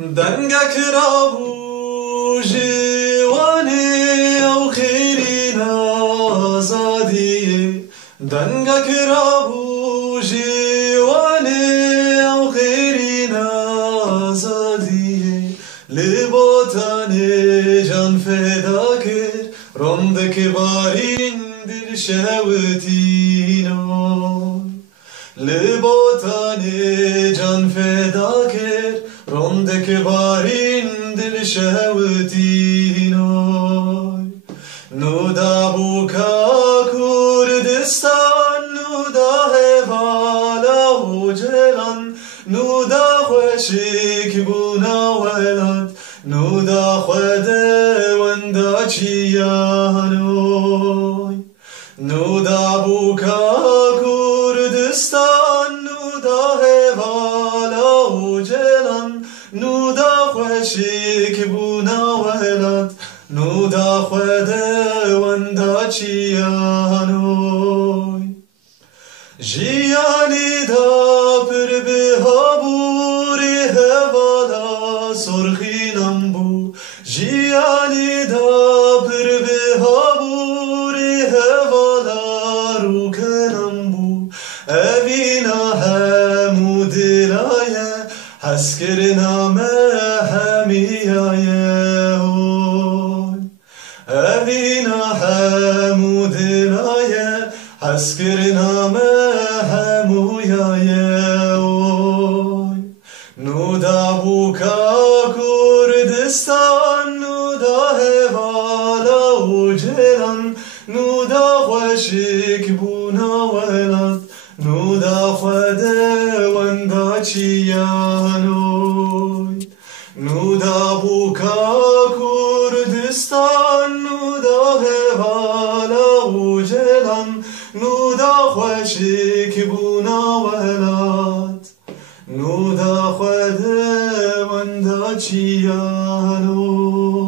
دنگک را بو جوانی او خیرین آزادیه دنگک را بو جوانی او خیرین آزادیه لباتن جان فدا کرد رندک بارین دل شوتینو لباتن جان فدا کرد رندک بارین دل شوتینو نو دا بوکا کردستان نو دا هوالا و جلان نو دا خوشک بونا ولاد نو دا خوده وندا چیانوی نو دا بوکا کردستان نو دا هوالا و جلان نو دا خوشک بونا ولاد نو دا خوده وندا چیانوی جیانی دا پر به هابوری هوالا سرخینم بو جیانی دا پر به هابوری هوالا روکنم بو اوینا همو دلایه هسکر نامه همیایه اوینا همو دلایه هسکر نامه همویایه نو دا بوکا کردستان نو دا هوالا و جلان نو دا خوشک بونا ولاد نو دا خوده وندا چیانوی نو دا بوکا کردستان نو دا هوالا و جلان نو دا خوشک بونا ولاد نو دا خوده وندا چیانوی